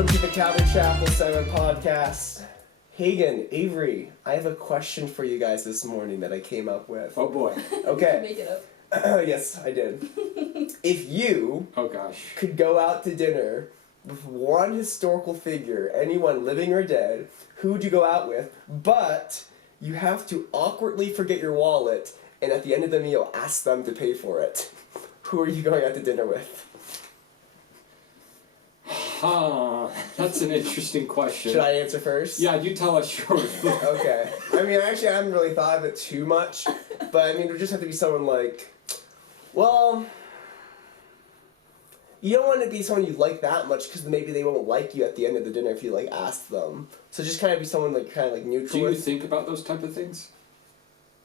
welcome to the Calvary Chapel Salmon Podcast. Hagen, Avery, I have a question for you guys this morning that I came up with. Oh boy. Okay. Make it up. Yes, I did. If you could go out to dinner with one historical figure, anyone living or dead, who would you go out with? But you have to awkwardly forget your wallet, and at the end of the meal, ask them to pay for it. Who are you going out to dinner with? That's an interesting question. Should I answer first? Yeah, you tell us yours. Okay. I mean, actually, I haven't really thought of it too much, but I mean, it would just have to be someone like, well, you don't want to be someone you like that much because maybe they won't like you at the end of the dinner if you like ask them. So just kind of be someone like kind of like neutral. Do you think about those type of things?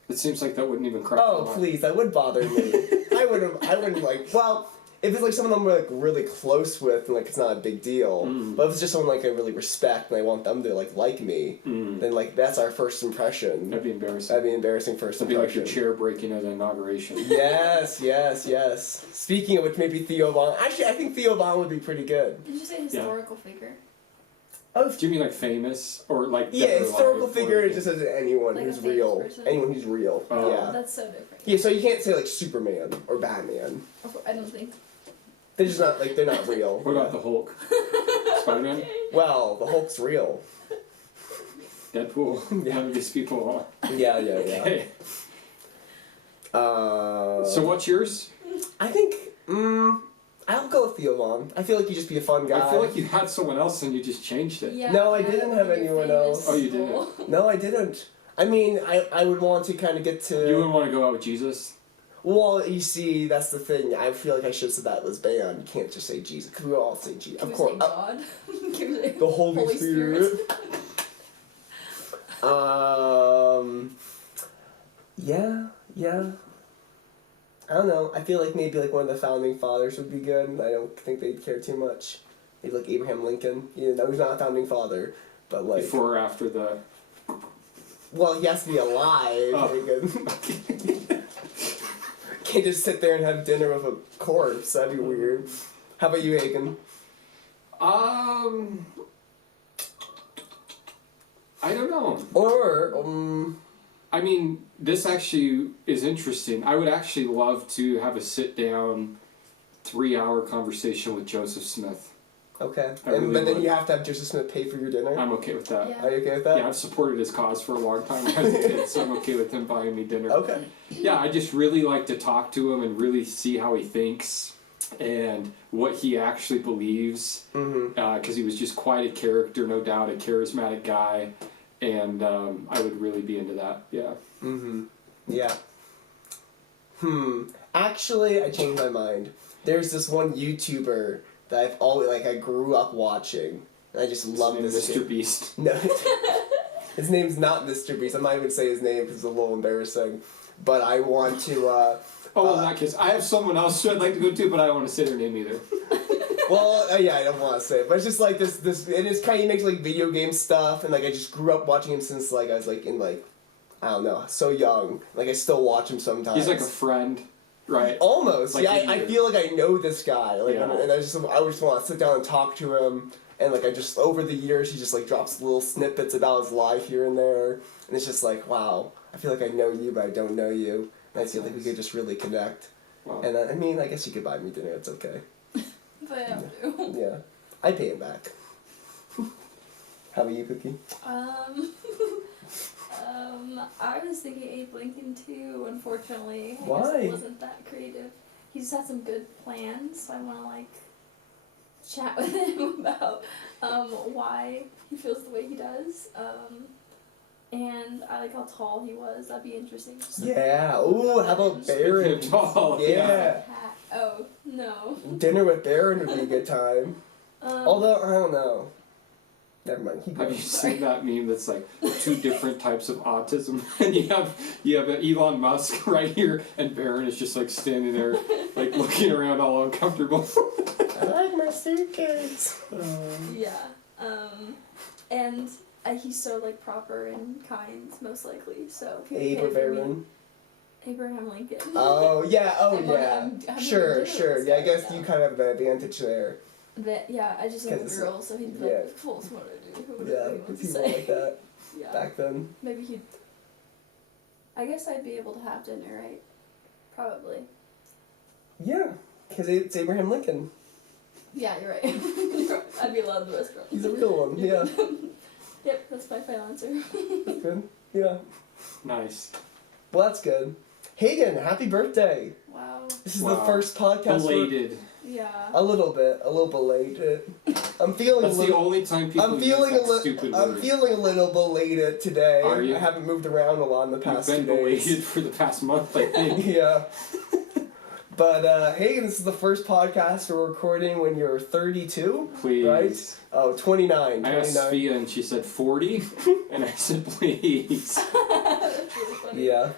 It seems like that wouldn't even cross your mind. Oh, please, that would bother me. I wouldn't like, well, if it's like someone I'm like really close with and like it's not a big deal, but if it's just someone like I really respect and I want them to like me, then like that's our first impression. That'd be embarrassing. That'd be embarrassing first That'd impression. be like your chair breaking at an inauguration. Yes. Speaking of which, maybe Theo Vaughn. Actually, I think Theo Vaughn would be pretty good. Did you say historical figure? Oh, do you mean like famous or like? Yeah, historical figure is just as anyone like who's real. Person? Anyone who's real. Oh. Yeah. That's so different. Yeah, so you can't say like Superman or Batman. I don't think. They're just not like they're not real. What about the Hulk? Spider-Man? Well, the Hulk's real. Deadpool. None of these people. Yeah. Okay. So what's yours? I think I'll go with Theo Vaughn. I feel like you'd just be a fun guy. I feel like you had someone else and you just changed it. Yeah, No, I didn't have anyone else. Oh, you didn't? No, I didn't. I mean, I would want to kind of get to... You wouldn't want to go out with Jesus? Well, you see, that's the thing. I feel like I should have said that was banned. You can't just say Jesus, because we all say Jesus. Can Of we course. say God? Can we say The Holy Spirit. Yeah. I don't know. I feel like maybe like one of the founding fathers would be good. I don't think they'd care too much. Maybe like Abraham Lincoln. You know, he's not a founding father, but like... Before or after the... Well, he has to be alive. Oh. Can't just sit there and have dinner with a corpse. That'd be weird. How about you, Hagen? I don't know. Or, I mean, this actually is interesting. I would actually love to have a sit-down, 3-hour conversation with Joseph Smith. Okay. But then you have to have Joseph Smith pay for your dinner? I'm okay with that. Yeah. Are you okay with that? Yeah, I've supported his cause for a long time as a kid, so I'm okay with him buying me dinner. Okay. Yeah, I just really like to talk to him and really see how he thinks and what he actually believes. Because he was just quite a character, no doubt, a charismatic guy. And I would really be into that, yeah. Yeah. Actually, I changed my mind. There's this one YouTuber that I've always, like, I grew up watching. And I just love this Mr. Beast. No. His name's not Mr. Beast. I'm not even going to say his name because it's a little embarrassing. But I want to, in that case, I have someone else who I'd like to go to, but I don't want to say their name either. Well, yeah, I don't want to say it, but it's just like this, and it's kind of, he makes like video game stuff, and like I just grew up watching him since like I was like in like, I don't know, so young. Like I still watch him sometimes. He's like a friend, right? Almost, like, yeah. I feel like I know this guy, like, Yeah. and I would just want to sit down and talk to him, and like I just over the years he just like drops little snippets about his life here and there, and it's just like, wow, I feel like I know you, but I don't know you, and I feel like we could just really connect. Wow. And I mean, I guess you could buy me dinner. It's okay. But I have to. Yeah, I pay him back. How about you, Cookie? I was thinking Abe Lincoln too, unfortunately. I Why? guess it wasn't that creative. He just had some good plans, so I want to, like, chat with him about why he feels the way he does. And I like how tall he was. That'd be interesting. Just Yeah. Ooh, how about Baron? Speaking of tall, Yeah. Oh, no. Dinner with Baron would be a good time. Although, I don't know. Never mind. Keep Have going. you seen that meme that's like 2 different types of autism? And you have Elon Musk right here, and Barron is just like standing there, like looking around all uncomfortable. I like my suitcase. Yeah. And he's so like proper and kind, most likely. So Abe or Baron? Abraham Lincoln. Oh yeah. Oh I'm yeah. I'm Sure. dinner with Yeah. I this guess guy, you kind of have the advantage there. I just am a girl, so he'd be like, of course, what do I do? What do people like that back then. Maybe he'd... I guess I'd be able to have dinner, right? Probably. Yeah, because it's Abraham Lincoln. Yeah, you're right. I'd be allowed in the restaurant. He's a real one, yeah. Yep, that's my final answer. That's good, yeah. Nice. Well, that's good. Hagen, happy birthday. Wow. This is the first podcast. Belated. Yeah. A little belated. I'm feeling That's the only time people use that stupid word. I'm feeling a little belated today. Are you? I haven't moved around a lot in the past 2 days. You've been belated for the past month, I think. Yeah. But, Hagen, this is the first podcast we're recording when you're 32. Please. Right? Oh, 29. I asked Sophia and she said 40, and I said please. That's really funny. Yeah.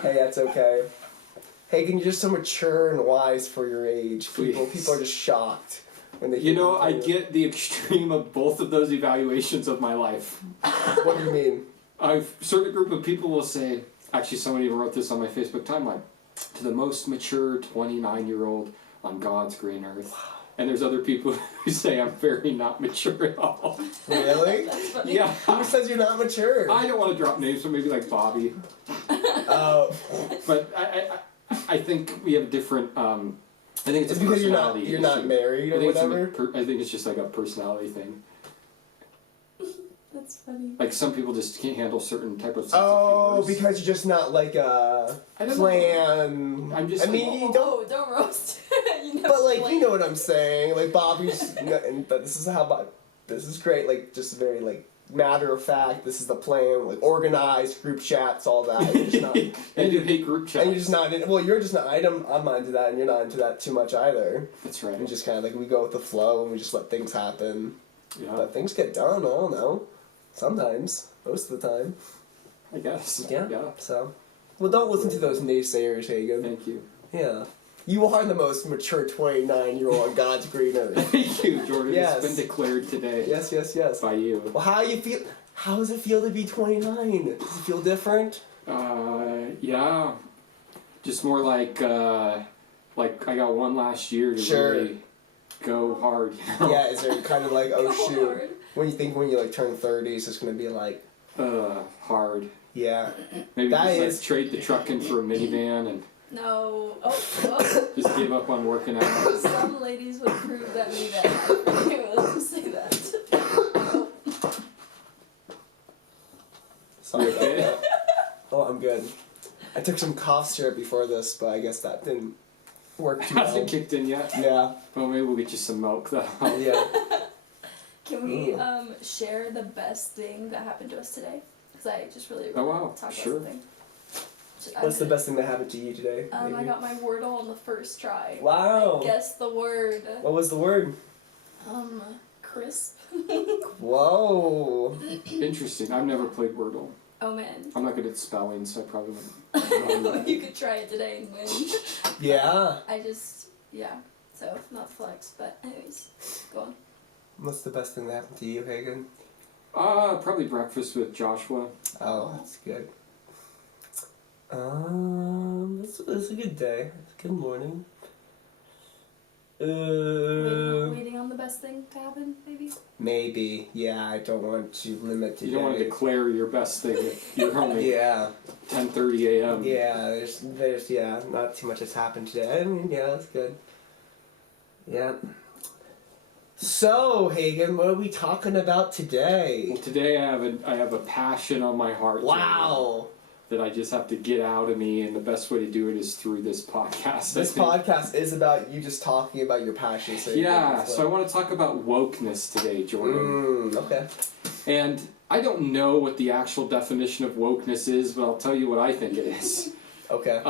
Hey, that's okay. Hagen, you're just so mature and wise for your age. People are just shocked when they hear you. I get the extreme of both of those evaluations of my life. What do you mean? A certain group of people will say, actually somebody wrote this on my Facebook timeline, to the most mature 29-year-old on God's green earth. Wow. And there's other people who say I'm very not mature at all. Really? That's funny. Yeah. Who says you're not mature? I don't want to drop names, so maybe like Bobby. Oh. But I think we have different. I think it's a because personality you're not married or whatever. I think it's just like a personality thing. That's funny. Like some people just can't handle certain type of. Oh, because you're just not like a plan. I'm just. I mean, you don't roast. But like, you know what I'm saying? Like Bobby's. And this is how. This is great. Like just very like. Matter of fact, this is the plan, like organized group chats, all that. You're just not, I do hate group chats. And you're just not in, well, you're just not, I'm not into that, and you're not into that too much either. That's right. And just kind of like, we go with the flow, and we just let things happen. Yeah. But things get done, I don't know. Sometimes. Most of the time. I guess. Yeah. Yeah. So. Well, don't listen to those naysayers, Hagen. Thank you. Yeah. You are the most mature 29-year-old on God's green earth. Thank you, Jordan. Yes. It's been declared today. Yes. By you. Well, how does it feel to be 29? Does it feel different? Yeah. Just more like I got one last year to really go hard, you know? Yeah, is there kind of like, oh Go shoot. hard. When you like turn 30, it's just gonna be like... hard. Yeah. Maybe just trade the truck in for a minivan and... No. Just give up on working out. Some ladies would prove that me that. Let's just say that. Sorry about that. Oh, I'm good. I took some cough syrup before this, but I guess that didn't work too well. Hasn't kicked in yet? Yeah. Well, maybe we'll get you some milk, though. Yeah. Can we share the best thing that happened to us today? Because I just really want to talk about something. What's the best thing that happened to you today? I got my Wordle on the first try. Wow. I guessed the word. What was the word? Crisp. Whoa. Interesting. I've never played Wordle. Oh man. I'm not good at spelling, so I probably wouldn't. You could try it today and win. Yeah. So, not flex, but anyways, go on. What's the best thing that happened to you, Hagen? Probably breakfast with Joshua. Oh, that's good. That's a good day. It's a good morning. Waiting on the best thing to happen, maybe? Maybe. Yeah, I don't want to limit today. You don't want to declare your best thing if you're only 10:30 a.m. Yeah, there's not too much has happened today. I mean, yeah, that's good. Yeah. So, Hagen, what are we talking about today? Well, today I have a passion on my heart. Wow. That I just have to get out of me, and the best way to do it is through this podcast. This podcast is about you just talking about your passion. So I want to talk about wokeness today, Jordan. Okay. And I don't know what the actual definition of wokeness is, but I'll tell you what I think it is. Okay.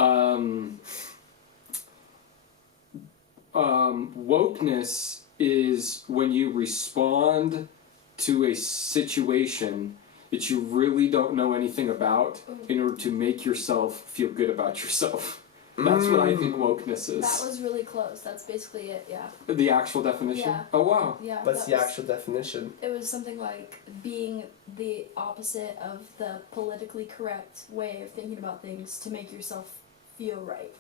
Wokeness is when you respond to a situation that you really don't know anything about in order to make yourself feel good about yourself. That's what I think wokeness is. That was really close. That's basically it, yeah. The actual definition? Yeah. Oh, wow. Yeah. What's the actual definition? It was something like being the opposite of the politically correct way of thinking about things to make yourself feel right.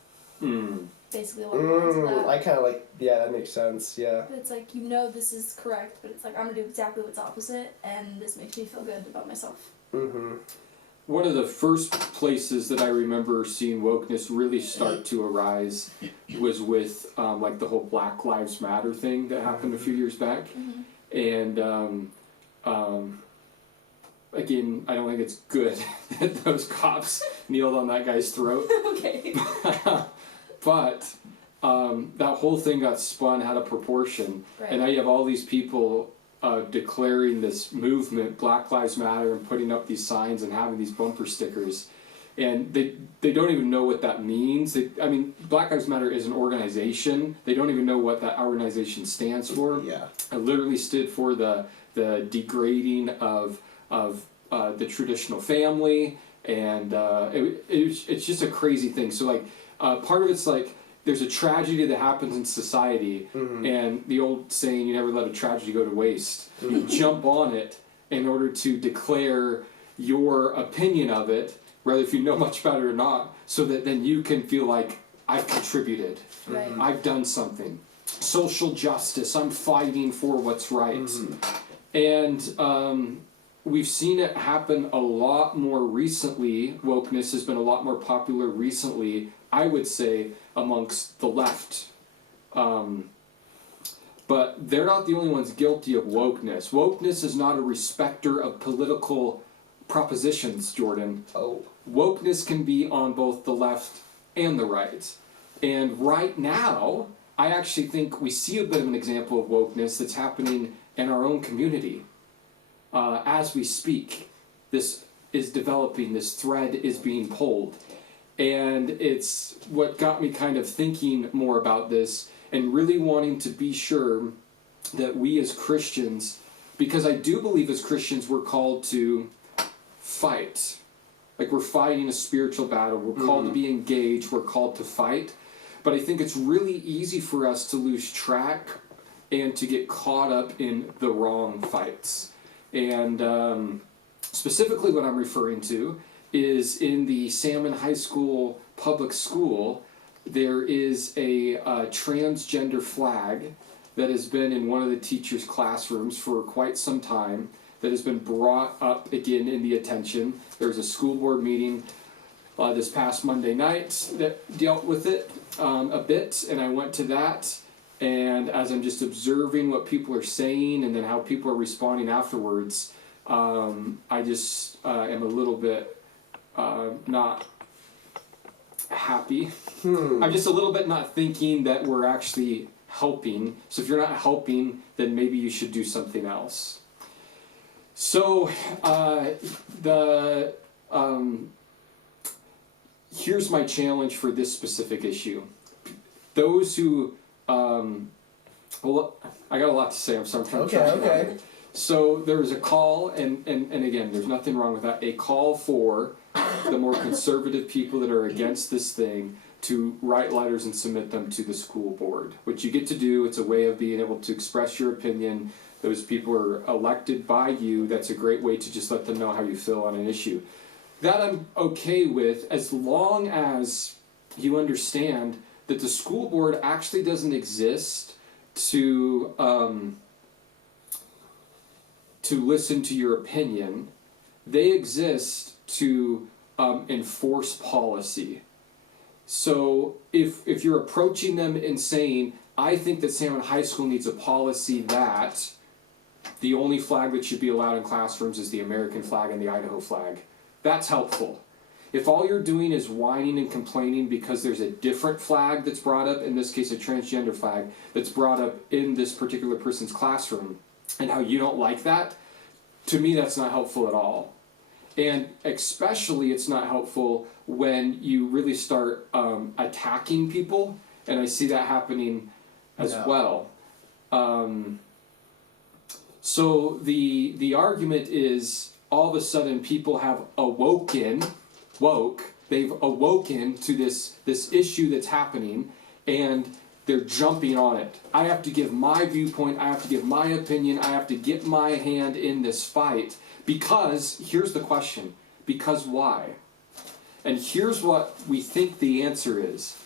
Basically, along the lines of that. I kind of like, yeah, that makes sense, yeah. It's like, this is correct, but it's like, I'm going to do exactly what's opposite, and this makes me feel good about myself. Mm-hmm. One of the first places that I remember seeing wokeness really start to arise was with like the whole Black Lives Matter thing that happened a few years back. And again, I don't think it's good that those cops kneeled on that guy's throat. Okay. But that whole thing got spun out of proportion. Right. And now you have all these people declaring this movement, Black Lives Matter, and putting up these signs and having these bumper stickers. And they don't even know what that means. Black Lives Matter is an organization. They don't even know what that organization stands for. Yeah. It literally stood for the degrading of the traditional family, and it's just a crazy thing. So like part of it's like there's a tragedy that happens in society, and the old saying, you never let a tragedy go to waste. You jump on it in order to declare your opinion of it, whether if you know much about it or not, so that then you can feel like, I've contributed. Right. I've done something. Social justice, I'm fighting for what's right. And we've seen it happen a lot more recently. Wokeness has been a lot more popular recently, I would say, amongst the left. But they're not the only ones guilty of wokeness. Wokeness is not a respecter of political propositions, Jordan. Oh. Wokeness can be on both the left and the right. And right now, I actually think we see a bit of an example of wokeness that's happening in our own community. As we speak, this is developing, this thread is being pulled. And it's what got me kind of thinking more about this and really wanting to be sure that we as Christians, because I do believe as Christians we're called to fight. Like we're fighting a spiritual battle, we're called to be engaged, we're called to fight. But I think it's really easy for us to lose track and to get caught up in the wrong fights. And specifically what I'm referring to is in the Salmon High School public school, there is a transgender flag that has been in one of the teachers' classrooms for quite some time, that has been brought up again in the attention. There was a school board meeting this past Monday night that dealt with it a bit, and I went to that. And as I'm just observing what people are saying and then how people are responding afterwards, I just am a little bit not happy. I'm just a little bit not thinking that we're actually helping. So if you're not helping, then maybe you should do something else. So here's my challenge for this specific issue. Those who well, I got a lot to say. I'm sorry. Okay. So there was a call, and again, there's nothing wrong with that. A call for the more conservative people that are against this thing to write letters and submit them to the school board, which you get to do. It's a way of being able to express your opinion. Those people are elected by you. That's a great way to just let them know how you feel on an issue. That I'm okay with, as long as you understand that the school board actually doesn't exist to listen to your opinion. They exist to enforce policy. So if you're approaching them and saying, I think that Salmon High School needs a policy that the only flag that should be allowed in classrooms is the American flag and the Idaho flag, that's helpful. If all you're doing is whining and complaining because there's a different flag that's brought up, in this case a transgender flag, that's brought up in this particular person's classroom, and how you don't like that, to me that's not helpful at all. And especially it's not helpful when you really start attacking people, and I see that happening as well. So the argument is all of a sudden people have they've awoken to this issue that's happening, and they're jumping on it. I have to give my viewpoint, I have to give my opinion, I have to get my hand in this fight, because, here's the question, because why? And here's what we think the answer is.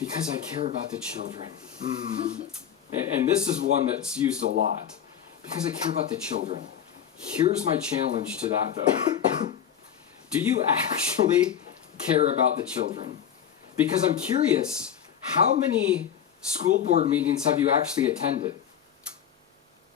Because I care about the children. And this is one that's used a lot. Because I care about the children. Here's my challenge to that, though. Do you actually care about the children? Because I'm curious, how many school board meetings have you actually attended?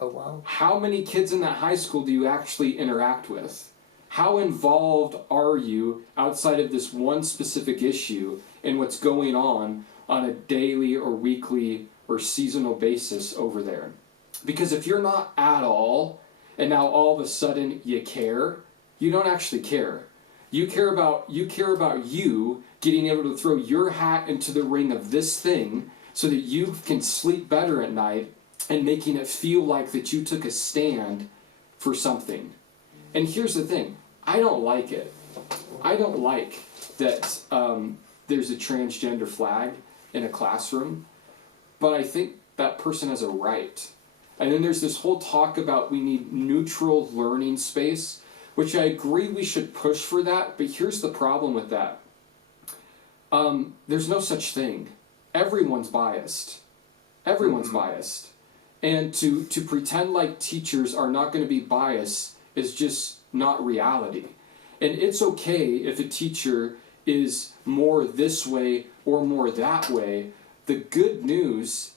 Oh, wow. How many kids in that high school do you actually interact with? How involved are you outside of this one specific issue in what's going on a daily or weekly or seasonal basis over there? Because if you're not at all, and now all of a sudden you care, you don't actually care. You care about you getting able to throw your hat into the ring of this thing so that you can sleep better at night and making it feel like that you took a stand for something. And here's the thing, I don't like it. I don't like that there's a transgender flag in a classroom, but I think that person has a right. And then there's this whole talk about we need neutral learning space, which I agree we should push for that, but here's the problem with that. There's no such thing. Everyone's biased. Everyone's biased. And to pretend like teachers are not going to be biased is just not reality. And it's okay if a teacher is more this way or more that way. The good news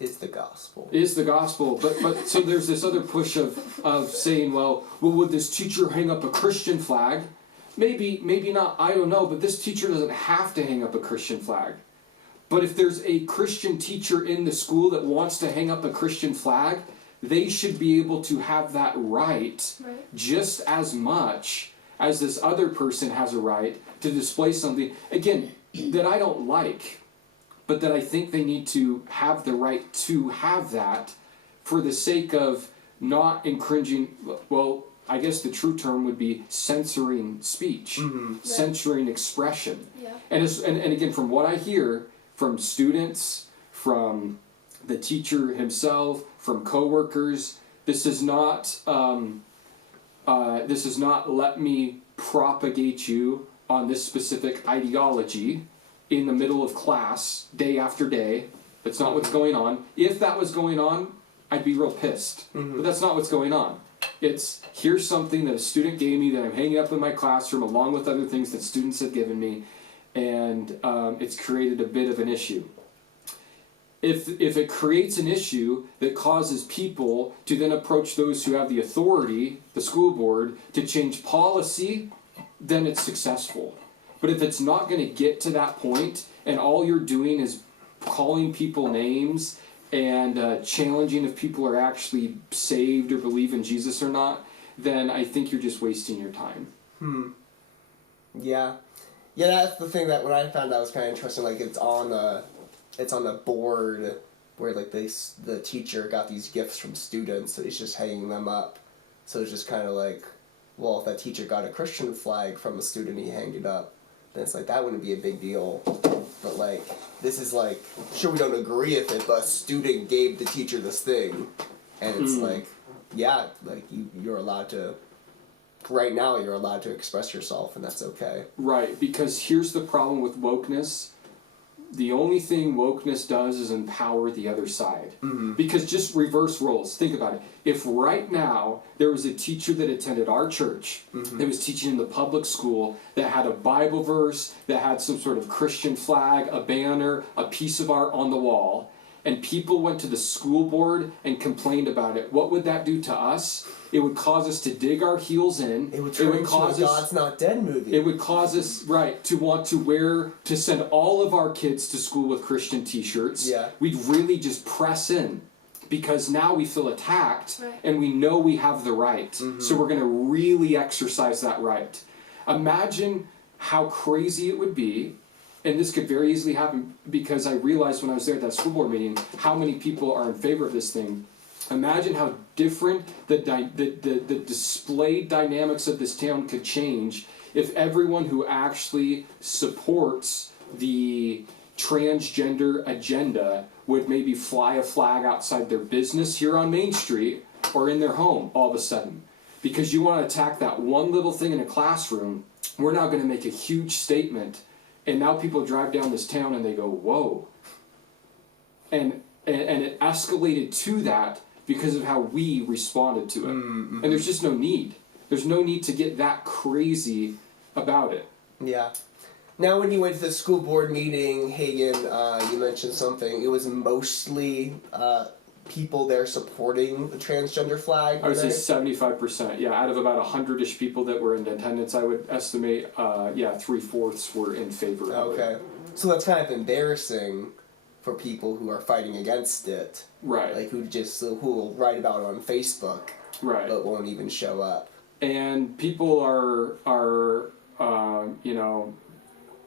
is the gospel. Is the gospel. But so there's this other push of saying, well, would this teacher hang up a Christian flag? Maybe not, I don't know, but this teacher doesn't have to hang up a Christian flag. But if there's a Christian teacher in the school that wants to hang up a Christian flag, they should be able to have that right just as much as this other person has a right to display something, again, that I don't like, but that I think they need to have the right to have that for the sake of not infringing, well, I guess the true term would be censoring speech, censoring expression. Yeah. And again, from what I hear from students, from the teacher himself, from coworkers, this is not let me propagate you on this specific ideology in the middle of class, day after day. That's not what's going on. If that was going on, I'd be real pissed. But that's not what's going on. It's, here's something that a student gave me that I'm hanging up in my classroom along with other things that students have given me, and it's created a bit of an issue. If it creates an issue that causes people to then approach those who have the authority, the school board, to change policy, then it's successful. But if it's not going to get to that point, and all you're doing is calling people names and challenging if people are actually saved or believe in Jesus or not, then I think you're just wasting your time. Yeah, that's the thing that when I found out was kind of interesting. Like it's on the board where like the teacher got these gifts from students, so he's just hanging them up. So it's just kind of like, well, if that teacher got a Christian flag from a student, he hanged it up, then it's like that wouldn't be a big deal. But like this is like, sure, we don't agree with it, but a student gave the teacher this thing, and it's like, yeah, like you're allowed to. Right now, you're allowed to express yourself, and that's okay. Right, because here's the problem with wokeness. The only thing wokeness does is empower the other side. Because just reverse roles. Think about it. If right now there was a teacher that attended our church that was teaching in the public school that had a Bible verse, that had some sort of Christian flag, a banner, a piece of art on the wall, and people went to the school board and complained about it, what would that do to us? It would cause us to dig our heels in. It would turn into a God's Not Dead movie. It would cause us, to want to send all of our kids to school with Christian t-shirts. Yeah. We'd really just press in because now we feel attacked and we know we have the right. So we're going to really exercise that right. Imagine how crazy it would be, and this could very easily happen because I realized when I was there at that school board meeting how many people are in favor of this thing. Imagine how different the displayed dynamics of this town could change if everyone who actually supports the transgender agenda would maybe fly a flag outside their business here on Main Street or in their home all of a sudden. Because you want to attack that one little thing in a classroom, we're now going to make a huge statement And now people drive down this town and they go, whoa. And it escalated to that because of how we responded to it. And there's just no need. There's no need to get that crazy about it. Yeah. Now, when you went to the school board meeting, Hagen, you mentioned something. It was mostly people there supporting the transgender flag. I would say 75%. Yeah, out of about 100-ish people that were in attendance, I would estimate, 3/4 were in favor of it. Okay. So that's kind of embarrassing for people who are fighting against it. Right. Like, who will write about it on Facebook. Right. But won't even show up. And people are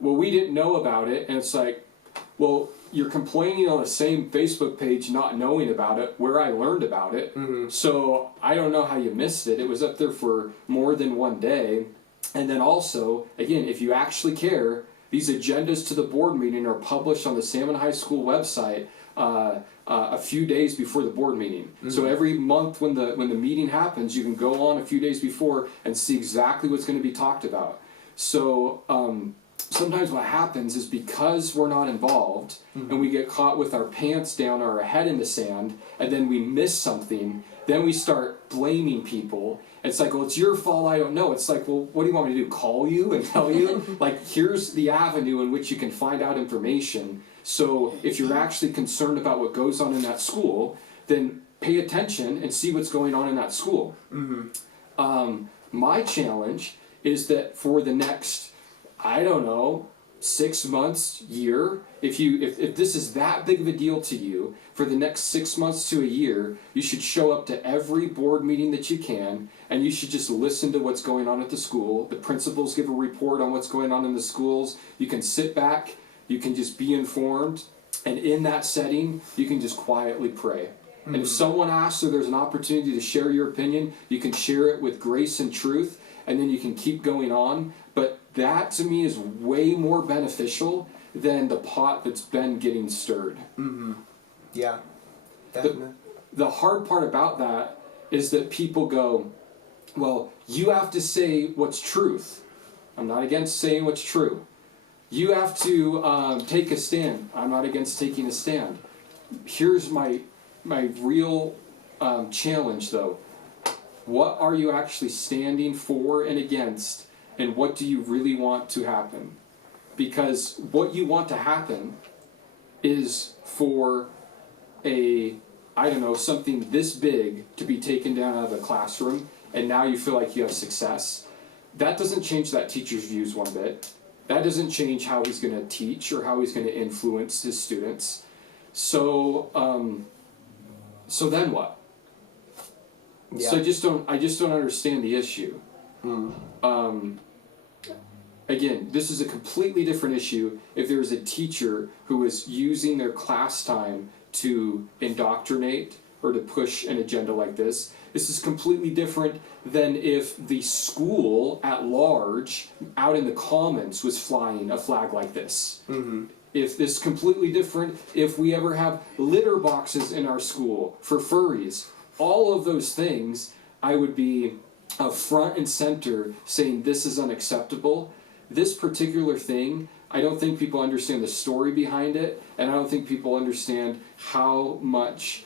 well, we didn't know about it, and it's like, well, you're complaining on the same Facebook page not knowing about it, where I learned about it, so I don't know how you missed it. It was up there for more than one day. And then also, again, if you actually care, these agendas to the board meeting are published on the Salmon High School website a few days before the board meeting. So every month when the meeting happens, you can go on a few days before and see exactly what's going to be talked about. So sometimes what happens is because we're not involved and we get caught with our pants down or our head in the sand, and then we miss something, then we start blaming people. It's like, well, it's your fault, I don't know. It's like, well, what do you want me to do, call you and tell you? Like, here's the avenue in which you can find out information. So if you're actually concerned about what goes on in that school, then pay attention and see what's going on in that school. My challenge is that for the next, I don't know, 6 months, year, if this is that big of a deal to you, for the next 6 months to a year, you should show up to every board meeting that you can, and you should just listen to what's going on at the school. The principals give a report on what's going on in the schools. You can sit back, you can just be informed, and in that setting, you can just quietly pray. And if someone asks or there's an opportunity to share your opinion, you can share it with grace and truth, and then you can keep going on. But that, to me, is way more beneficial than the pot that's been getting stirred. Yeah. Definitely. The hard part about that is that people go, well, you have to say what's truth. I'm not against saying what's true. You have to take a stand. I'm not against taking a stand. Here's my real challenge, though. What are you actually standing for and against, and what do you really want to happen? Because what you want to happen is for something this big to be taken down out of the classroom, and now you feel like you have success. That doesn't change that teacher's views one bit. That doesn't change how he's going to teach or how he's going to influence his students. So then what? Yeah. So I just don't understand the issue. Again, this is a completely different issue if there's a teacher who is using their class time to indoctrinate or to push an agenda like this. This is completely different than if the school at large, out in the commons, was flying a flag like this. If this is completely different, if we ever have litter boxes in our school for furries, all of those things, I would be front and center saying this is unacceptable. This particular thing, I don't think people understand the story behind it, and I don't think people understand how much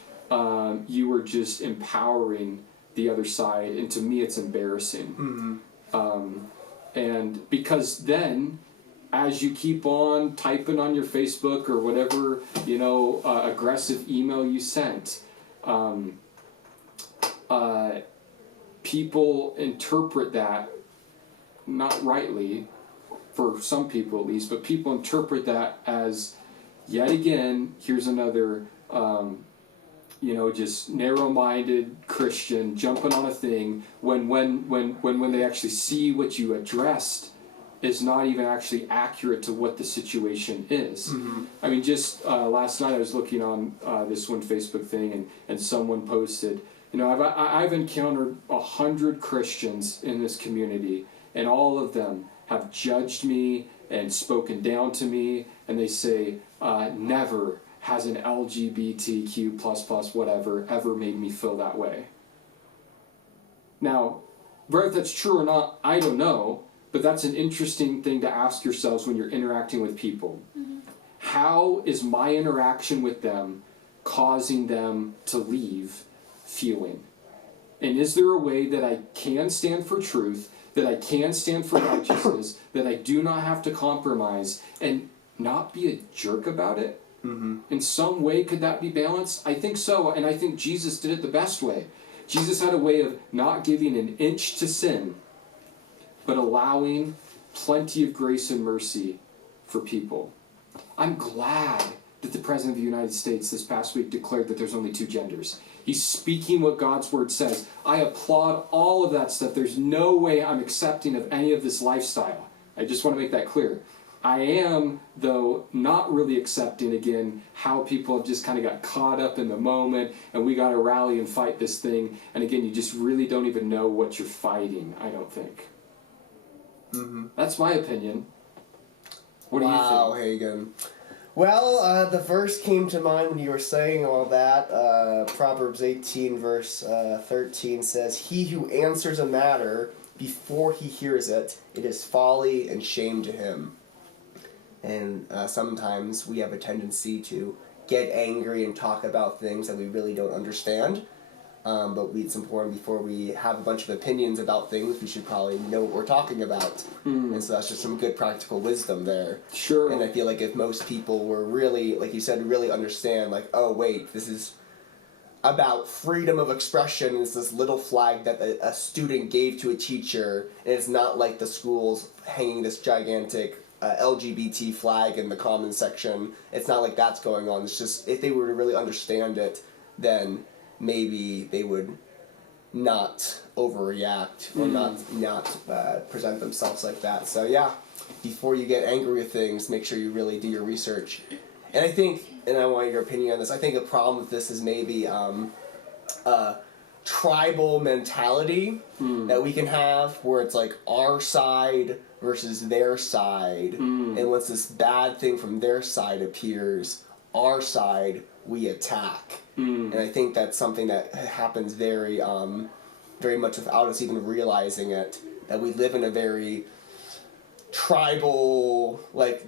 you were just empowering the other side, and to me it's embarrassing. And because then, as you keep on typing on your Facebook or whatever, aggressive email you sent, people interpret that, not rightly, for some people at least, but people interpret that as, yet again, here's another, just narrow-minded Christian jumping on a thing when they actually see what you addressed is not even actually accurate to what the situation is. I mean, just last night I was looking on this one Facebook thing, and someone posted, I've encountered 100 Christians in this community, and all of them have judged me and spoken down to me, and they say, never has an LGBTQ++ whatever ever made me feel that way. Now, whether that's true or not, I don't know, but that's an interesting thing to ask yourselves when you're interacting with people. Mm-hmm. How is my interaction with them causing them to leave feeling? And is there a way that I can stand for truth, that I can stand for righteousness, that I do not have to compromise and not be a jerk about it? Mm-hmm. In some way, could that be balanced? I think so, and I think Jesus did it the best way. Jesus had a way of not giving an inch to sin, but allowing plenty of grace and mercy for people. I'm glad that the President of the United States this past week declared that there's only two genders. He's speaking what God's Word says. I applaud all of that stuff. There's no way I'm accepting of any of this lifestyle. I just want to make that clear. I am, though, not really accepting, again, how people have just kind of got caught up in the moment and we got to rally and fight this thing. And again, you just really don't even know what you're fighting, I don't think. Mm-hmm. That's my opinion. What do you think? Wow, Hagen. Well, the verse came to mind when you were saying all that. Proverbs 18, verse 13 says, "He who answers a matter before he hears it, it is folly and shame to him." And sometimes we have a tendency to get angry and talk about things that we really don't understand. But it's important before we have a bunch of opinions about things, we should probably know what we're talking about. And so that's just some good practical wisdom there. Sure. And I feel like if most people were really, like you said, really understand, like, oh wait, this is about freedom of expression, it's this little flag that a student gave to a teacher, and it's not like the school's hanging this gigantic LGBT flag in the comments section. It's not like that's going on. It's just, if they were to really understand it, then maybe they would not overreact or not present themselves like that. So yeah, before you get angry with things, make sure you really do your research. And I think, and I want your opinion on this, I think a problem with this is maybe tribal mentality that we can have, where it's like our side versus their side, and once this bad thing from their side appears, our side we attack. And I think that's something that happens very much without us even realizing it, that we live in a very tribal, like,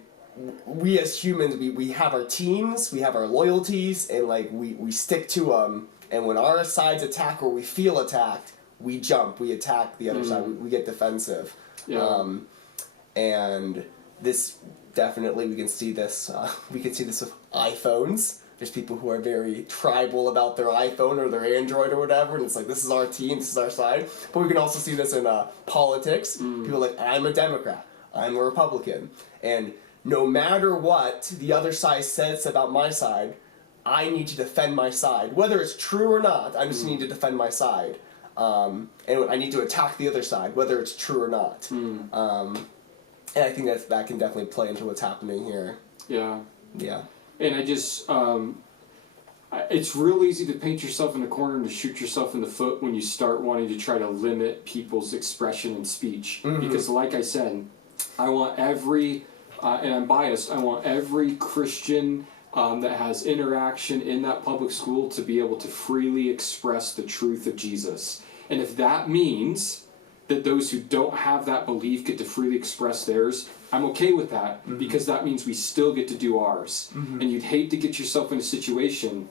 we as humans, we have our teams, we have our loyalties, and like we stick to them. And when our sides attack or we feel attacked, we jump, we attack the other side, we get defensive. Yeah. And this definitely, we can see this with iPhones. There's people who are very tribal about their iPhone or their Android or whatever, and it's like, this is our team, this is our side. But we can also see this in politics. People are like, I'm a Democrat, I'm a Republican, and no matter what the other side says about my side, I need to defend my side. Whether it's true or not, I just need to defend my side. And I need to attack the other side, whether it's true or not. And I think that can definitely play into what's happening here. Yeah. Yeah. And I just, it's real easy to paint yourself in a corner and to shoot yourself in the foot when you start wanting to try to limit people's expression and speech. Because like I said, I want every, and I'm biased, I want every Christian that has interaction in that public school to be able to freely express the truth of Jesus. And if that means that those who don't have that belief get to freely express theirs, I'm okay with that, because that means we still get to do ours. And you'd hate to get yourself in a situation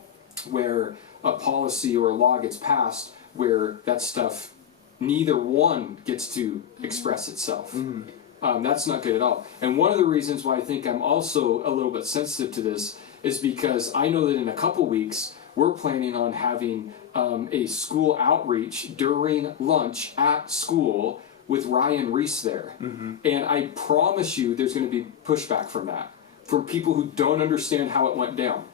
where a policy or a law gets passed where that stuff, neither one gets to express itself. That's not good at all. And one of the reasons why I think I'm also a little bit sensitive to this is because I know that in a couple weeks we're planning on having a school outreach during lunch at school with Ryan Reese there. And I promise you there's going to be pushback from that, from people who don't understand how it went down.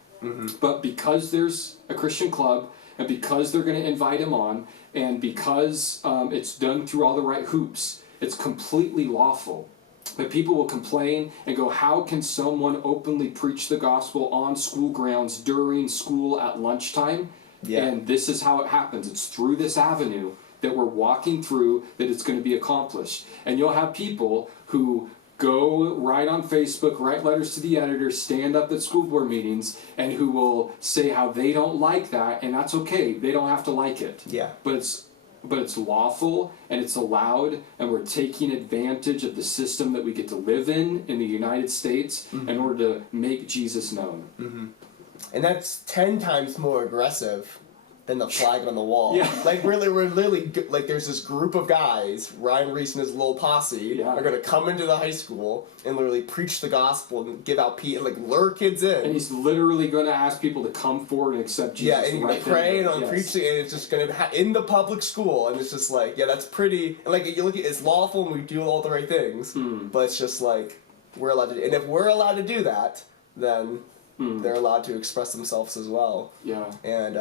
But because there's a Christian club, and because they're going to invite him on, and because it's done through all the right hoops, it's completely lawful. But people will complain and go, how can someone openly preach the gospel on school grounds during school at lunchtime? Yeah. And this is how it happens. It's through this avenue that we're walking through that it's going to be accomplished. And you'll have people who go write on Facebook, write letters to the editor, stand up at school board meetings, and who will say how they don't like that, and that's okay. They don't have to like it. Yeah. But it's but it's lawful and it's allowed, and we're taking advantage of the system that we get to live in the United States in order to make Jesus known. And that's 10 times more aggressive than the flag on the wall. Yeah. Like, we're literally, like, there's this group of guys, Ryan Reese and his little posse, are going to come into the high school and literally preach the gospel and give out like, lure kids in. And he's literally going to ask people to come forward and accept Jesus. Yeah, and he's going to pray and preach, and it's just going to in the public school, and it's just like, yeah, that's pretty, and like, you look at it's lawful and we do all the right things, but it's just like, we're allowed to, and if we're allowed to do that, then they're allowed to express themselves as well. Yeah. And,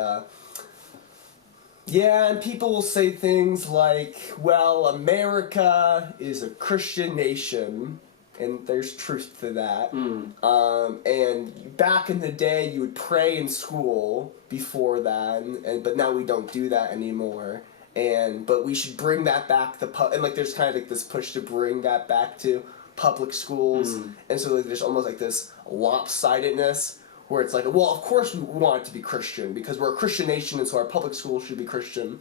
and people will say things like, well, America is a Christian nation, and there's truth to that. And back in the day, you would pray in school before that, but now we don't do that anymore. But we should bring that back and like there's kind of like this push to bring that back to public schools, and so there's almost like this lopsidedness where it's like, well, of course we want it to be Christian because we're a Christian nation, and so our public schools should be Christian.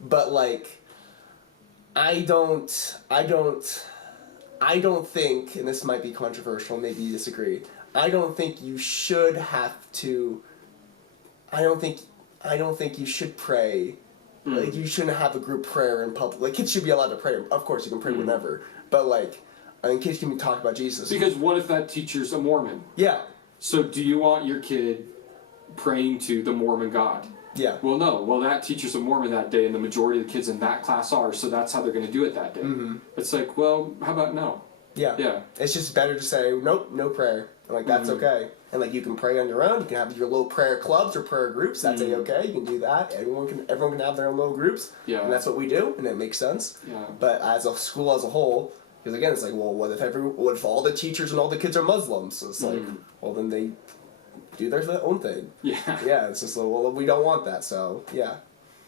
But like, I don't think, and this might be controversial, maybe you disagree. I don't think you should have to. I don't think you should pray. Like, you shouldn't have a group prayer in public. Like, kids should be allowed to pray. Of course, you can pray whenever. But like, I mean, kids can talk about Jesus. Because what if that teacher's a Mormon? Yeah. So do you want your kid praying to the Mormon God? Yeah. Well, no. Well, that teacher's a Mormon that day, and the majority of the kids in that class are, so that's how they're going to do it that day. It's like, well, how about no? Yeah. Yeah. It's just better to say, nope, no prayer. And like, that's okay. And like, you can pray on your own. You can have your little prayer clubs or prayer groups. That's okay. You can do that. Everyone can have their own little groups. Yeah. And that's what we do, and it makes sense. Yeah. But as a school as a whole, because again, it's like, well, what if all the teachers and all the kids are Muslims? So it's like, well, then they do their own thing. Yeah. Yeah, it's just like, well, we don't want that, so, yeah.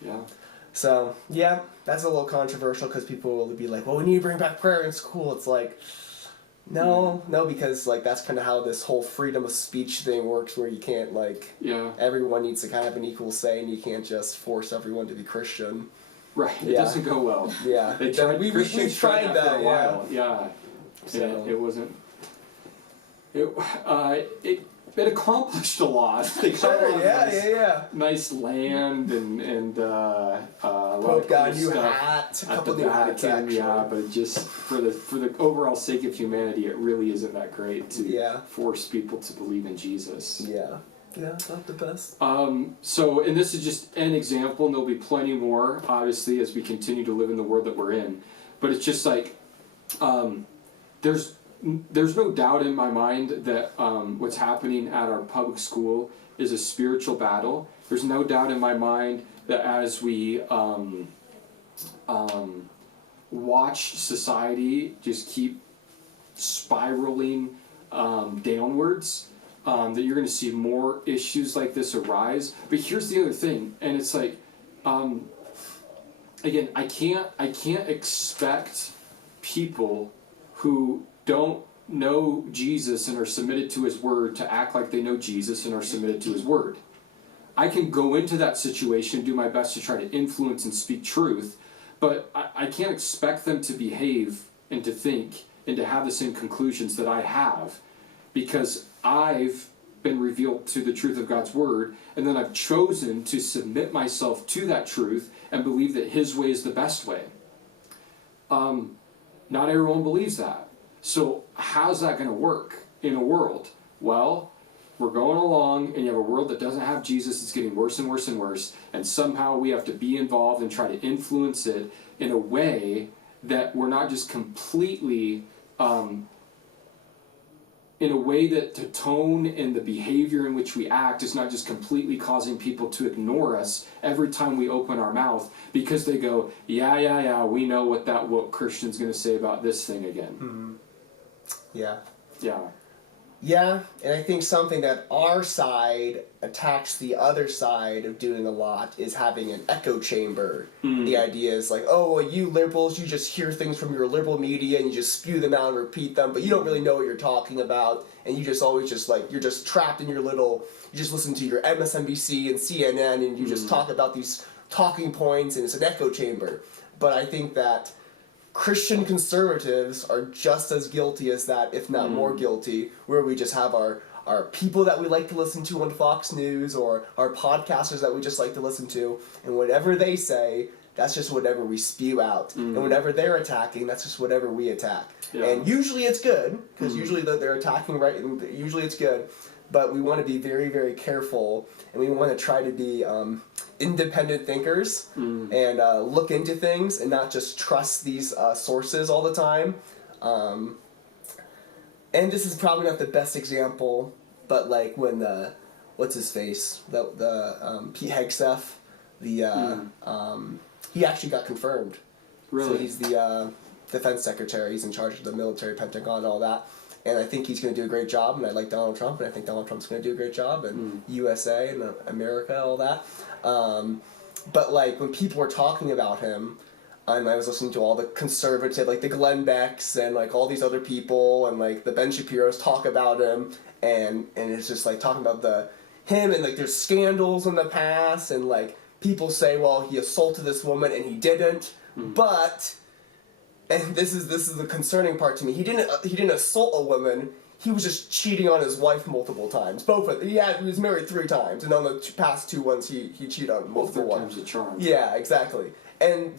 Yeah. So, yeah, that's a little controversial because people will be like, well, we need to bring back prayer in school. It's like, no, because, like, that's kind of how this whole freedom of speech thing works, where you can't, like, everyone needs to kind of have an equal say, and you can't just force everyone to be Christian. Right, it doesn't go well. Yeah. They tried, we tried that, for a while. Yeah. So. It wasn't... It accomplished a lot. They got a lot nice land and a lot of got cool new stuff hat, a at couple the new hats, Vatican. actually. Yeah, but just for the overall sake of humanity, it really isn't that great to force people to believe in Jesus. Yeah. Yeah, it's not the best. So, and this is just an example, and there'll be plenty more, obviously, as we continue to live in the world that we're in. But it's just like, there's no doubt in my mind that what's happening at our public school is a spiritual battle. There's no doubt in my mind that as we watch society just keep spiraling downwards, that you're going to see more issues like this arise. But here's the other thing, and it's like, again, I can't expect people who don't know Jesus and are submitted to his word to act like they know Jesus and are submitted to his word. I can go into that situation and do my best to try to influence and speak truth, but I can't expect them to behave and to think and to have the same conclusions that I have, because I've been revealed to the truth of God's word, and then I've chosen to submit myself to that truth and believe that his way is the best way. Not everyone believes that. So how's that going to work in a world? Well, we're going along and you have a world that doesn't have Jesus. It's getting worse and worse and worse, and somehow we have to be involved and try to influence it in a way that we're not just completely in a way that the tone and the behavior in which we act is not just completely causing people to ignore us every time we open our mouth because they go, yeah, we know what Christian's going to say about this thing again. Mm-hmm. Yeah. Yeah. Yeah, and I think something that our side attacks the other side of doing a lot is having an echo chamber. Mm. The idea is like, oh, well, you liberals, you just hear things from your liberal media and you just spew them out and repeat them, but you don't really know what you're talking about, and you just always just like, you're just trapped in your little, you just listen to your MSNBC and CNN and you just talk about these talking points and it's an echo chamber. But I think that Christian conservatives are just as guilty as that, if not more guilty, where we just have our people that we like to listen to on Fox News or our podcasters that we just like to listen to, and whatever they say, that's just whatever we spew out. And whenever they're attacking, that's just whatever we attack. Yeah. And usually it's good, because usually they're attacking right, and usually it's good, but we want to be very, very careful, and we want to try to be independent thinkers and look into things and not just trust these sources all the time. And this is probably not the best example, but like when what's his face, Pete Hegseth, he actually got confirmed. Really? So he's the defense secretary. He's in charge of the military, Pentagon, and all that. And I think he's going to do a great job. And I like Donald Trump, and I think Donald Trump's going to do a great job. And USA and America, all that. But like when people were talking about him, and I was listening to all the conservative, like the Glenn Becks and like all these other people and like the Ben Shapiro's talk about him, and it's just like talking about him and like there's scandals in the past, and like people say, well, he assaulted this woman and he didn't, but, and this is the concerning part to me, he didn't assault a woman. He was just cheating on his wife multiple times. He was married 3 times, and on the past 2 ones he cheated on multiple ones. Times a charm. Yeah, exactly. And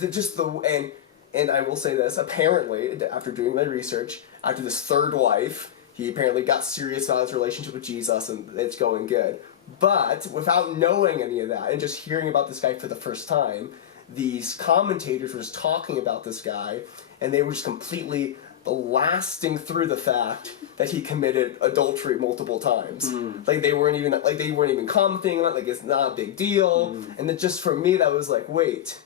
and I will say this, apparently, after doing my research, after this 3rd wife, he apparently got serious about his relationship with Jesus, and it's going good. But without knowing any of that, and just hearing about this guy for the first time, these commentators were just talking about this guy, and they were just completely blasting through the fact that he committed adultery multiple times. Like they weren't even commenting on it, like it's not a big deal. And then just for me, that was like, wait,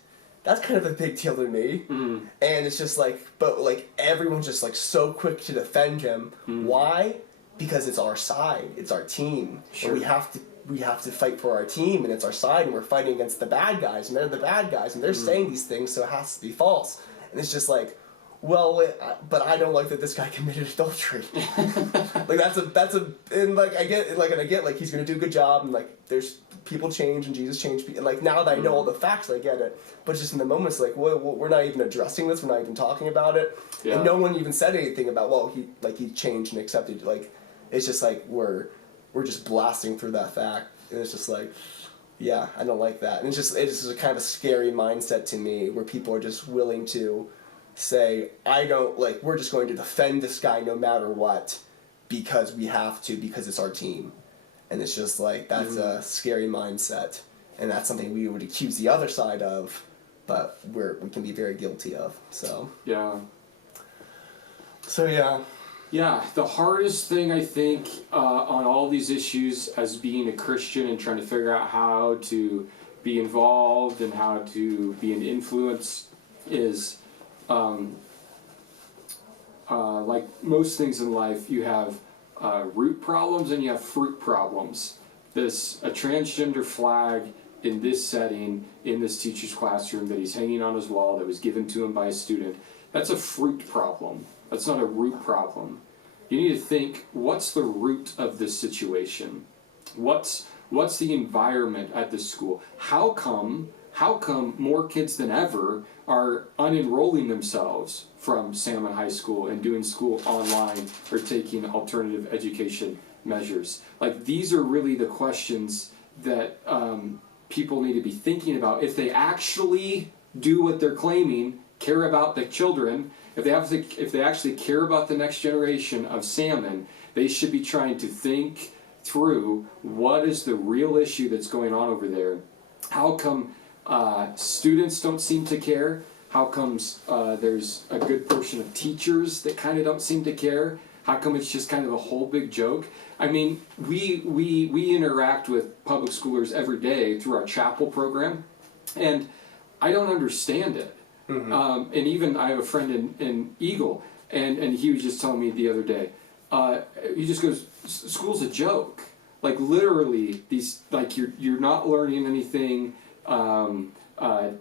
that's kind of a big deal to me. And it's just like, but like everyone's just like so quick to defend him. Why? Because it's our side, it's our team. Sure. And we have to fight for our team, and it's our side, and we're fighting against the bad guys, and they're the bad guys, and they're saying these things, so it has to be false. And it's just like, well, but I don't like that this guy committed adultery. Like and like I get he's gonna do a good job, and like there's people change and Jesus changed, and like now that I know all the facts, I get it. But just in the moment, it's like, well, we're not even addressing this, we're not even talking about it, and no one even said anything about, well, he changed and accepted. Like it's just like we're just blasting through that fact, and it's just like, yeah, I don't like that, and it's just a kind of a scary mindset to me where people are just willing to say, we're just going to defend this guy no matter what because we have to, because it's our team. And it's just like, that's a scary mindset. And that's something we would accuse the other side of, but we can be very guilty of, so. Yeah. So, yeah. Yeah, the hardest thing I think on all these issues as being a Christian and trying to figure out how to be involved and how to be an influence is, like most things in life, you have root problems and you have fruit problems. A transgender flag in this setting, in this teacher's classroom that he's hanging on his wall that was given to him by a student, that's a fruit problem. That's not a root problem. You need to think, what's the root of this situation? What's the environment at this school? How come more kids than ever are unenrolling themselves from Salmon High School and doing school online or taking alternative education measures? Like, these are really the questions that people need to be thinking about. If they actually do what they're claiming, care about the children, if they actually care about the next generation of salmon, they should be trying to think through what is the real issue that's going on over there. How come students don't seem to care? How comes there's a good portion of teachers that kind of don't seem to care? How come it's just kind of a whole big joke? I mean, we interact with public schoolers every day through our chapel program, and I don't understand it. And even I have a friend in Eagle, and he was just telling me the other day, he just goes, school's a joke. Like literally, these, like you're not learning anything.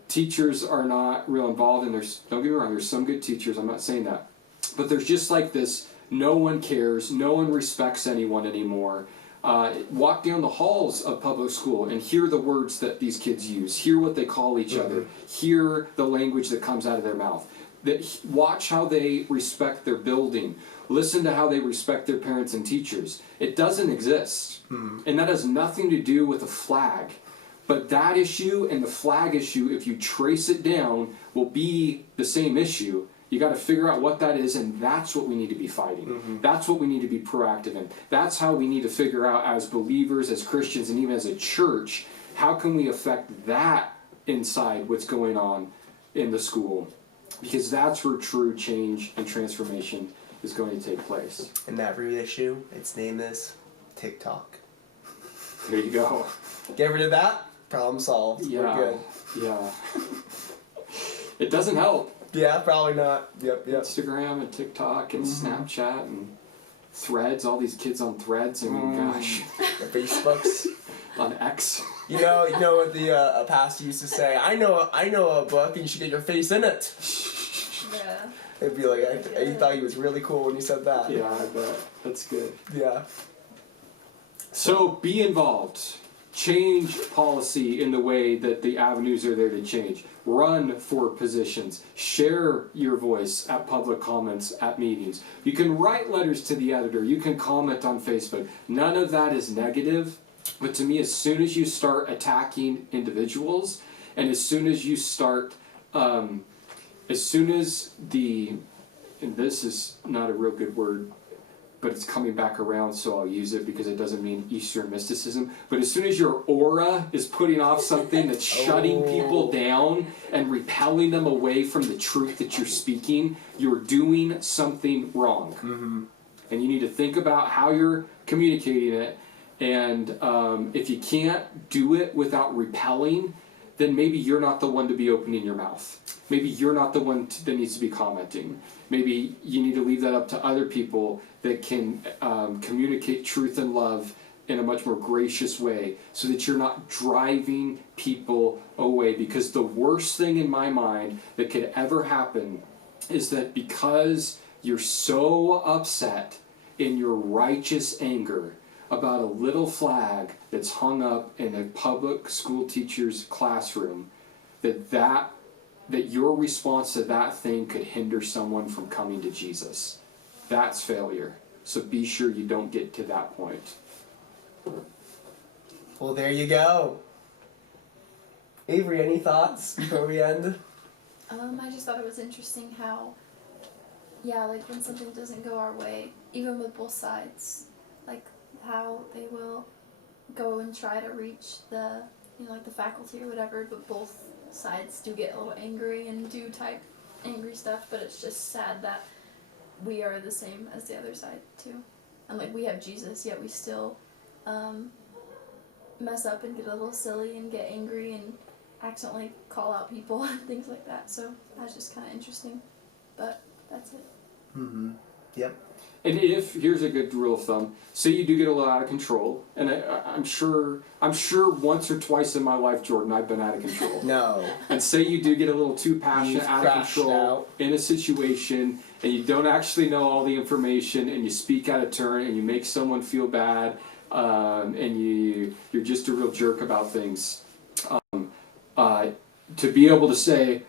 Teachers are not real involved, and don't get me wrong, there's some good teachers, I'm not saying that, but there's just like this, no one cares, no one respects anyone anymore. walk down the halls of public school and hear the words that these kids use, hear what they call each other, hear the language that comes out of their mouth. Watch how they respect their building. Listen to how they respect their parents and teachers. It doesn't exist. And that has nothing to do with a flag. But that issue and the flag issue, if you trace it down, will be the same issue. You got to figure out what that is, and that's what we need to be fighting. That's what we need to be proactive in. That's how we need to figure out as believers, as Christians, and even as a church, how can we affect that inside what's going on in the school? Because that's where true change and transformation is going to take place. And that root issue, its name is TikTok. There you go. Get rid of that, problem solved. Yeah. We're good. Yeah. It doesn't help. Yeah, probably not. Yep. Instagram and TikTok and Snapchat and Threads, all these kids on Threads, I mean, gosh. The Facebooks. On X. You know what the a pastor used to say? I know a book, and you should get your face in it. Yeah. It'd be like, I thought he was really cool when he said that. Yeah, I bet. That's good. Yeah. So be involved. Change policy in the way that the avenues are there to change. Run for positions. Share your voice at public comments at meetings. You can write letters to the editor. You can comment on Facebook. None of that is negative. But to me, as soon as you start attacking individuals, and as soon as you start, and this is not a real good word, but it's coming back around, so I'll use it because it doesn't mean Eastern mysticism. But as soon as your aura is putting off something that's shutting people down and repelling them away from the truth that you're speaking, you're doing something wrong. And you need to think about how you're communicating it. And if you can't do it without repelling, then maybe you're not the one to be opening your mouth. Maybe you're not the one that needs to be commenting. Maybe you need to leave that up to other people that can communicate truth and love in a much more gracious way so that you're not driving people away. Because the worst thing in my mind that could ever happen is that because you're so upset in your righteous anger about a little flag that's hung up in a public school teacher's classroom, that your response to that thing could hinder someone from coming to Jesus. That's failure. So be sure you don't get to that point. Well, there you go. Avery, any thoughts before we end? I just thought it was interesting how, like when something doesn't go our way, even with both sides, like how they will go and try to reach the, like the faculty or whatever, but both sides do get a little angry and do type angry stuff, but it's just sad that we are the same as the other side too. And like we have Jesus, yet we still mess up and get a little silly and get angry and accidentally call out people and things like that. So that's just kind of interesting, but that's it. Yep. And here's a good rule of thumb, say you do get a little out of control, and I'm sure once or twice in my life, Jordan, I've been out of control. No. And say you do get a little too passionate, You've out of crashed control out in a situation, and you don't actually know all the information, and you speak out of turn, and you make someone feel bad, and you're just a real jerk about things. To be able to say,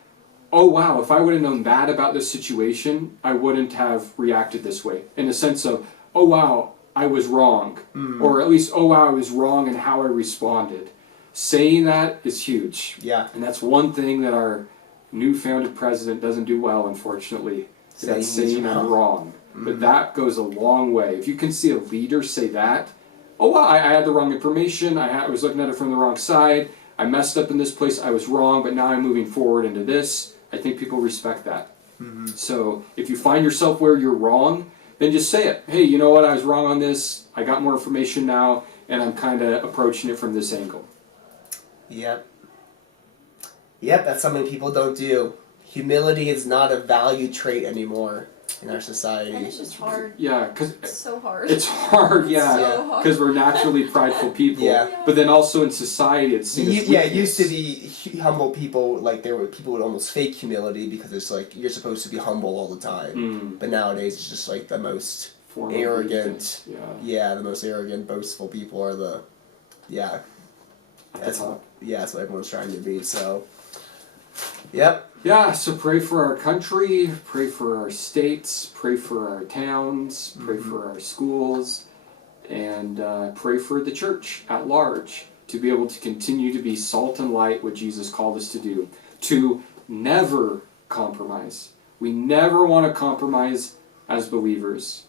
oh wow, if I would have known that about this situation, I wouldn't have reacted this way. In the sense of, oh wow, I was wrong. Or at least, oh wow, I was wrong in how I responded. Saying that is huge. Yeah. And that's one thing that our new-founded president doesn't do well, unfortunately. That's saying I'm wrong. But that goes a long way. If you can see a leader say that, oh wow, I had the wrong information, I was looking at it from the wrong side, I messed up in this place, I was wrong, but now I'm moving forward into this. I think people respect that. So if you find yourself where you're wrong, then just say it. Hey, you know what? I was wrong on this. I got more information now, and I'm kind of approaching it from this angle. Yep, that's something people don't do. Humility is not a value trait anymore in our society. And it's just hard. Yeah, because it's so hard. It's hard, yeah, because we're naturally prideful people. Yeah. But then also in society, it's seen as it used to be humble people. Like people would almost fake humility because it's like you're supposed to be humble all the time. But nowadays, it's just like the most form arrogant. Of yeah, the most arrogant, boastful people are the at the top. Yeah, that's what everyone's trying to be. So, yep. Yeah, so pray for our country, pray for our states, pray for our towns, pray for our schools, and pray for the church at large to be able to continue to be salt and light, what Jesus called us to do, to never compromise. We never want to compromise as believers,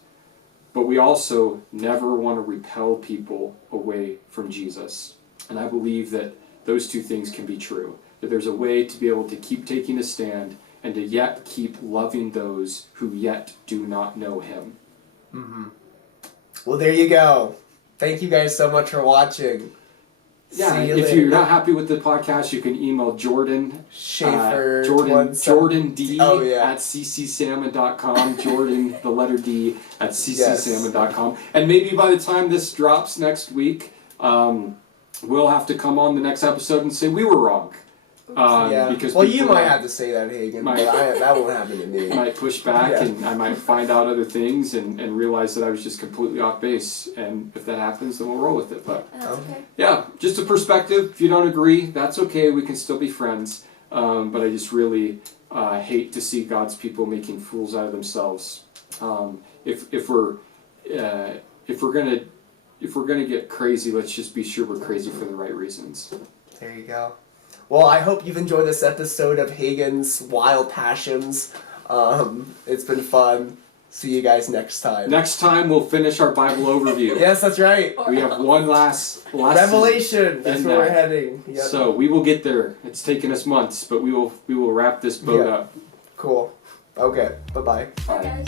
but we also never want to repel people away from Jesus. And I believe that those two things can be true. That there's a way to be able to keep taking a stand and to yet keep loving those who yet do not know Him. Mm-hmm. Well, there you go. Thank you guys so much for watching. Yeah, if you're not happy with the podcast, you can email Jordan Schaefer, Jordan D at ccsalmon.com. Jordan, the letter D at ccsalmon.com. And maybe by the time this drops next week, we'll have to come on the next episode and say we were wrong. Because you might have to say that, Hagen, but that won't happen to me. Might push back, and I might find out other things and realize that I was just completely off base. And if that happens, then we'll roll with it. But that's okay. Yeah, just a perspective. If you don't agree, that's okay. We can still be friends. But I just really hate to see God's people making fools out of themselves. If we're gonna get crazy, let's just be sure we're crazy for the right reasons. There you go. Well, I hope you've enjoyed this episode of Hagen's Wild Passions. It's been fun. See you guys next time. Next time we'll finish our Bible overview. Yes, that's right. We have one last lesson. Revelation. That's where we're heading. Yep. So we will get there. It's taken us months, but we will wrap this boat up. Cool. Okay. Bye-bye. Bye, guys.